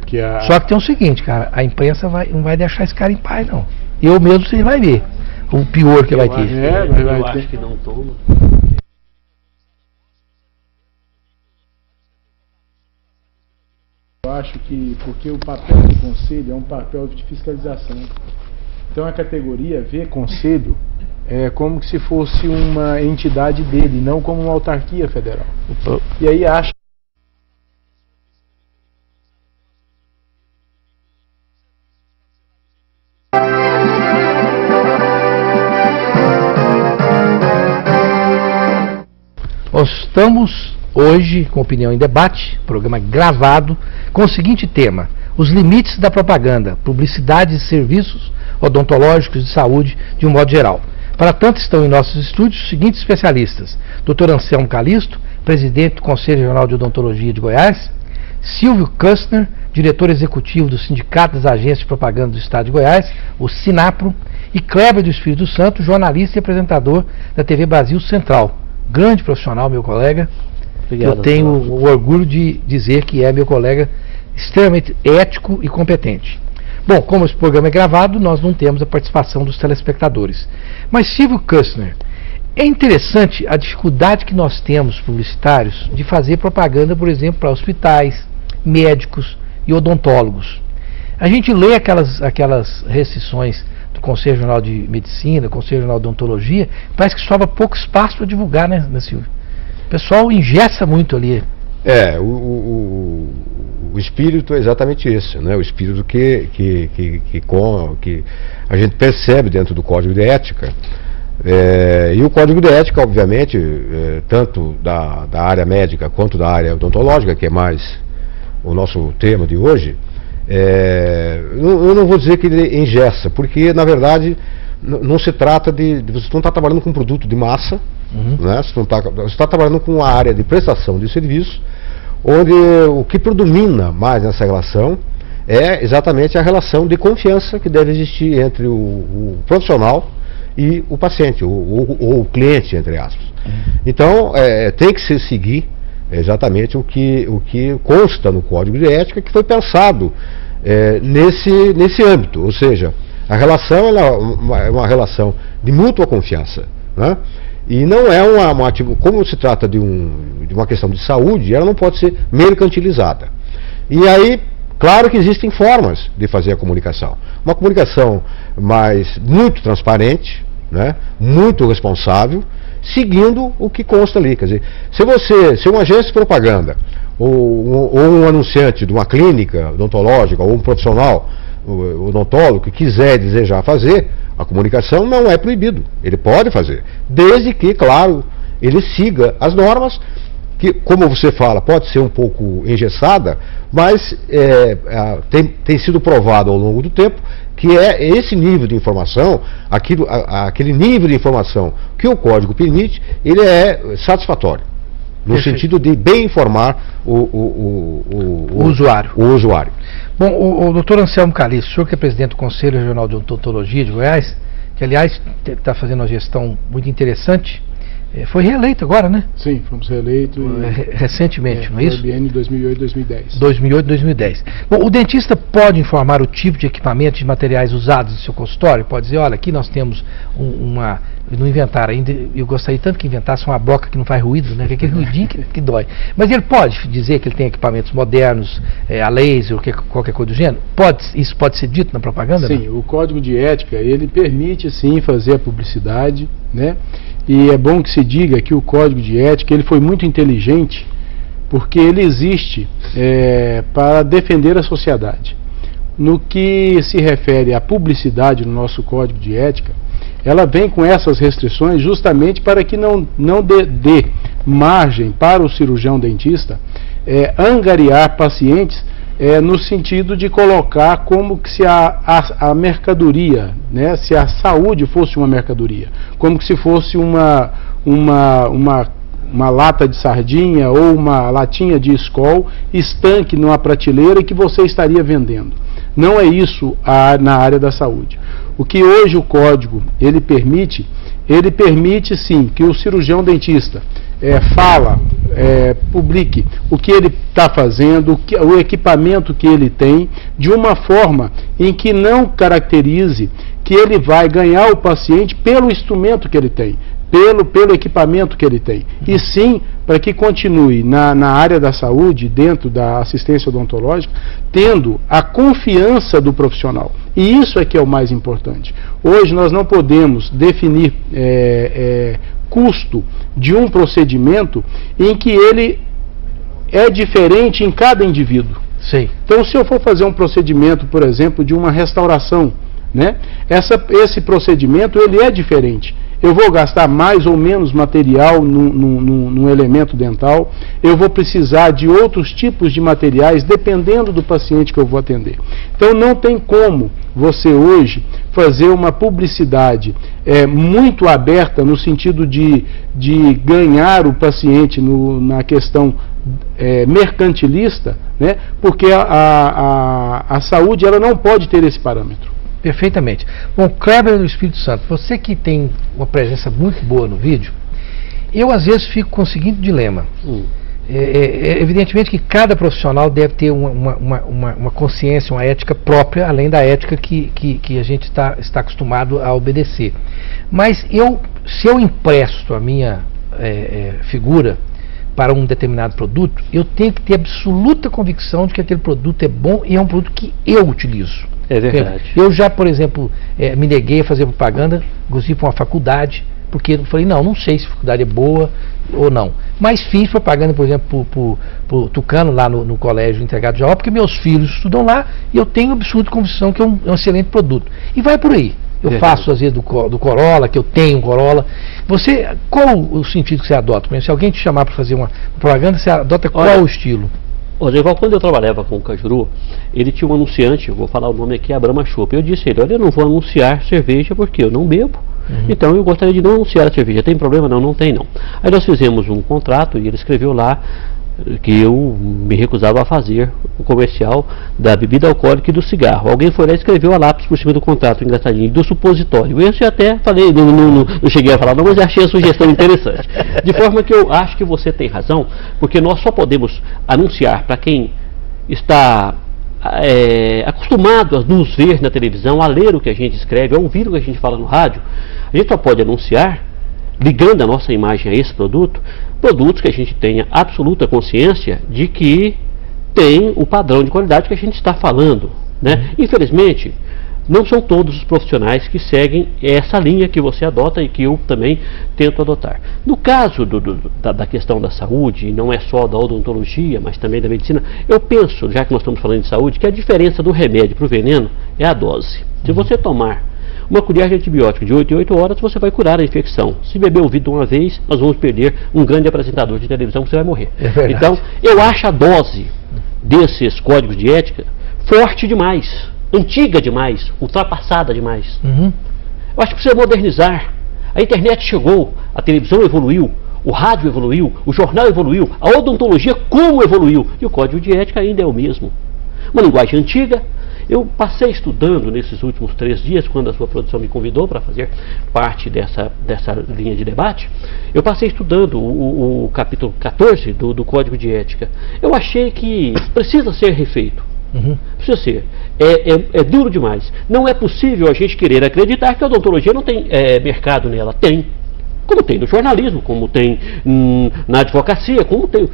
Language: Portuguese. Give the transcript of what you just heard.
Porque Só que tem o seguinte, cara, a imprensa não vai deixar esse cara em paz, não. Eu mesmo, você vai ver o pior que vai ter. Eu acho que não toma. Eu acho que porque o papel do conselho é um papel de fiscalização. Então a categoria vê conselho como se fosse uma entidade dele, não como uma autarquia federal. E aí acha Nós estamos hoje com Opinião em Debate, programa gravado, com o seguinte tema: os limites da propaganda, publicidade e serviços odontológicos de saúde de um modo geral. Para tanto estão em nossos estúdios os seguintes especialistas: Dr. Anselmo Calisto, presidente do Conselho Regional de Odontologia de Goiás; Silvio Kustner, diretor executivo do Sindicato das Agências de Propaganda do Estado de Goiás, o SINAPRO; e Kleber do Espírito Santo, jornalista e apresentador da TV Brasil Central. Grande profissional, meu colega. Obrigado, eu tenho o orgulho de dizer que é meu colega extremamente ético e competente. Bom, como esse programa é gravado, nós não temos a participação dos telespectadores. Mas, Silvio Kustner, é interessante a dificuldade que nós temos, publicitários, de fazer propaganda, por exemplo, para hospitais, médicos e odontólogos. A gente lê aquelas restrições do Conselho Regional de Medicina, Conselho Regional de Odontologia, parece que sobra pouco espaço para divulgar, né, Silvio? O pessoal engessa muito ali. O espírito é exatamente esse, né? O espírito que a gente percebe dentro do Código de Ética. E o Código de Ética, obviamente, tanto da área médica quanto da área odontológica, que é mais o nosso tema de hoje, eu não vou dizer que ele engessa, porque na verdade não se trata você não está trabalhando com um produto de massa, né? Você está trabalhando com uma área de prestação de serviço, onde o que predomina mais nessa relação é exatamente a relação de confiança que deve existir entre o profissional e o paciente, ou o cliente, entre aspas. Então, tem que se seguir exatamente o que consta no Código de Ética, que foi pensado nesse âmbito, ou seja, a relação é uma relação de mútua confiança, né? E não é como se trata de uma questão de saúde, ela não pode ser mercantilizada. E aí, claro que existem formas de fazer a comunicação. Uma comunicação muito transparente, né? Muito responsável, seguindo o que consta ali. Quer dizer, se uma agência de propaganda ou um anunciante de uma clínica odontológica ou um profissional odontólogo que desejar fazer, a comunicação não é proibido, ele pode fazer, desde que, claro, ele siga as normas, que, como você fala, pode ser um pouco engessada, mas tem sido provado ao longo do tempo que esse nível de informação, aquele nível de informação que o Código permite, ele é satisfatório, no sentido de bem informar o usuário. Bom, o doutor Anselmo Calisto, o senhor que é presidente do Conselho Regional de Odontologia de Goiás, que aliás está fazendo uma gestão muito interessante, foi reeleito agora, né? Sim, fomos reeleitos. Recentemente, não é isso? Foi biênio 2008-2010. 2008-2010. Bom, o dentista pode informar o tipo de equipamento e materiais usados no seu consultório? Pode dizer, olha, aqui nós temos não inventaram ainda, eu gostaria tanto que inventasse uma broca que não faz ruído, né? Aquele ruidinho que dói. Mas ele pode dizer que ele tem equipamentos modernos, a laser, qualquer coisa do gênero? Isso pode ser dito na propaganda? Sim, o Código de Ética, ele permite sim fazer a publicidade, né? E é bom que se diga que o Código de Ética, ele foi muito inteligente, porque ele existe para defender a sociedade. No que se refere à publicidade no nosso Código de Ética, ela vem com essas restrições justamente para que não dê margem para o cirurgião dentista angariar pacientes no sentido de colocar como que se a mercadoria, né, se a saúde fosse uma mercadoria, como que se fosse uma lata de sardinha ou uma latinha de Skol estanque numa prateleira e que você estaria vendendo. Não é isso na área da saúde. O que hoje o código ele permite sim que o cirurgião dentista publique o que ele está fazendo, o equipamento que ele tem, de uma forma em que não caracterize que ele vai ganhar o paciente pelo instrumento que ele tem, pelo equipamento que ele tem, e sim para que continue na área da saúde, dentro da assistência odontológica, tendo a confiança do profissional. E isso é que é o mais importante. Hoje nós não podemos definir custo de um procedimento em que ele é diferente em cada indivíduo. Sim. Então, se eu for fazer um procedimento, por exemplo, de uma restauração, né, esse procedimento ele é diferente. Eu vou gastar mais ou menos material num elemento dental, eu vou precisar de outros tipos de materiais, dependendo do paciente que eu vou atender. Então não tem como você hoje fazer uma publicidade muito aberta no sentido de ganhar o paciente na questão mercantilista, né, porque a saúde ela não pode ter esse parâmetro. Perfeitamente. Bom, Kleber do Espírito Santo, você que tem uma presença muito boa no vídeo, eu às vezes fico com o seguinte dilema. Evidentemente que cada profissional deve ter uma consciência, uma ética própria, além da ética que a gente está acostumado a obedecer. Mas se eu empresto a minha figura para um determinado produto, eu tenho que ter absoluta convicção de que aquele produto é bom e é um produto que eu utilizo. É verdade. Eu já, por exemplo, me neguei a fazer propaganda, inclusive para uma faculdade, porque eu falei, não sei se a faculdade é boa ou não. Mas fiz propaganda, por exemplo, para o Tucano, lá no Colégio Integrado de Jauá, porque meus filhos estudam lá e eu tenho absoluta convicção que é um excelente produto. E vai por aí. Eu faço, às vezes, do Corolla, que eu tenho um Corolla. Qual o sentido que você adota? Por exemplo, se alguém te chamar para fazer uma propaganda, você adota qual o estilo? Olha, igual quando eu trabalhava com o Cajuru, ele tinha um anunciante, eu vou falar o nome aqui, a Brahma Chopp. Eu disse a ele, olha, eu não vou anunciar cerveja porque eu não bebo. Então eu gostaria de não anunciar a cerveja. Tem problema? Não tem não. Aí nós fizemos um contrato e ele escreveu lá que eu me recusava a fazer o comercial da bebida alcoólica e do cigarro. Alguém foi lá e escreveu a lápis por cima do contrato, engraçadinho, do supositório. Eu até falei, não cheguei a falar não, mas achei a sugestão interessante. De forma que eu acho que você tem razão, porque nós só podemos anunciar para quem está acostumado a nos ver na televisão, a ler o que a gente escreve, a ouvir o que a gente fala no rádio. A gente só pode anunciar, ligando a nossa imagem a esse produtos que a gente tenha absoluta consciência de que tem o padrão de qualidade que a gente está falando, né? Infelizmente, não são todos os profissionais que seguem essa linha que você adota e que eu também tento adotar. No caso da questão da saúde, não é só da odontologia, mas também da medicina, eu penso, já que nós estamos falando de saúde, que a diferença do remédio para o veneno é a dose. Se você tomar uma colher de antibiótico de 8 em 8 horas, você vai curar a infecção. Se beber o vidro uma vez, nós vamos perder um grande apresentador de televisão que você vai morrer. Então, eu acho a dose desses códigos de ética forte demais, antiga demais, ultrapassada demais. Eu acho que precisa modernizar. A internet chegou, a televisão evoluiu, o rádio evoluiu, o jornal evoluiu, a odontologia como evoluiu, e o código de ética ainda é o mesmo. Uma linguagem antiga. Eu passei estudando nesses últimos 3 dias, quando a sua produção me convidou para fazer parte dessa linha de debate, eu passei estudando o capítulo 14 do Código de Ética. Eu achei que precisa ser refeito. Precisa ser. É duro demais. Não é possível a gente querer acreditar que a odontologia não tem mercado nela. Tem. Como tem no jornalismo, como tem na advocacia, como tem...